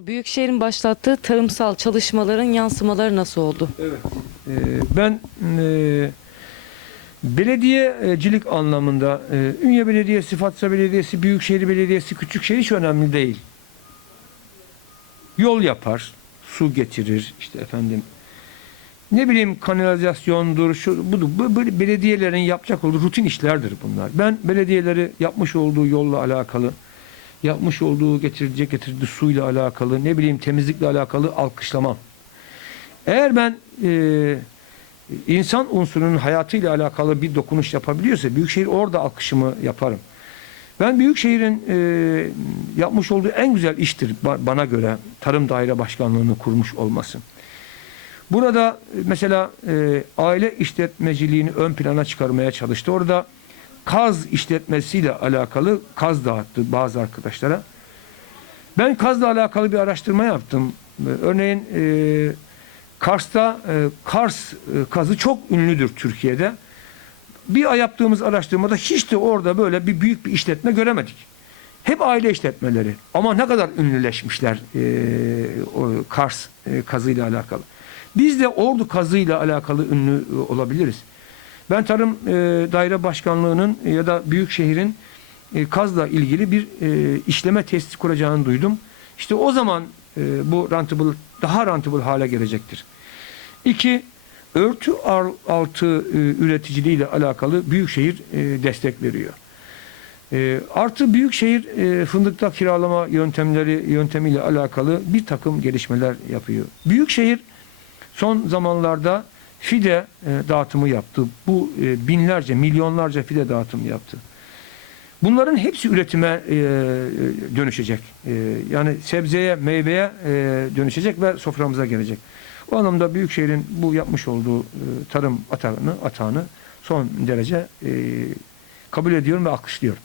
soru. Büyükşehir'in başlattığı tarımsal çalışmaların yansımaları nasıl oldu? Evet. Ee, ben e, belediyecilik anlamında e, Ünye Belediyesi, Fatsa Belediyesi, Büyükşehir Belediyesi, Küçükşehir hiç önemli değil. Yol yapar, su getirir, işte efendim ne bileyim kanalizasyondur, şu budur. Bu, böyle belediyelerin yapacak olduğu rutin işlerdir bunlar. Ben belediyeleri yapmış olduğu yolla alakalı, yapmış olduğu getirecek getirdiği suyla alakalı, ne bileyim temizlikle alakalı alkışlamam. Eğer ben e, insan unsurunun hayatıyla alakalı bir dokunuş yapabiliyorsa Büyükşehir orada alkışımı yaparım. Ben Büyükşehir'in e, yapmış olduğu en güzel iştir ba- bana göre Tarım Daire Başkanlığı'nı kurmuş olması. Burada e, mesela e, aile işletmeciliğini ön plana çıkarmaya çalıştı. Orada kaz işletmesiyle alakalı kaz dağıttı bazı arkadaşlara. Ben kazla alakalı bir araştırma yaptım. Örneğin e, Kars'ta e, Kars e, kazı çok ünlüdür Türkiye'de. Bir ay yaptığımız araştırmada hiç de orada böyle bir büyük bir işletme göremedik. Hep aile işletmeleri. Ama ne kadar ünlüleşmişler e, o Kars e, kazıyla alakalı. Biz de Ordu kazıyla alakalı ünlü e, olabiliriz. Ben Tarım e, Daire Başkanlığı'nın ya da Büyükşehir'in e, kazla ilgili bir e, işleme tesisi kuracağını duydum. İşte o zaman e, bu rentable daha rentable hale gelecektir. İki, örtü al- altı e, üreticiliğiyle alakalı Büyükşehir e, destek veriyor. E, artı Büyükşehir e, fındıkta kiralama yöntemleri yöntemiyle alakalı bir takım gelişmeler yapıyor. Büyükşehir son zamanlarda fide e, dağıtımı yaptı. Bu e, binlerce, milyonlarca fide dağıtımı yaptı. Bunların hepsi üretime e, dönüşecek. E, yani sebzeye, meyveye dönüşecek ve soframıza gelecek. O anlamda Büyükşehir'in bu yapmış olduğu tarım atağını, atağını son derece kabul ediyorum ve alkışlıyorum.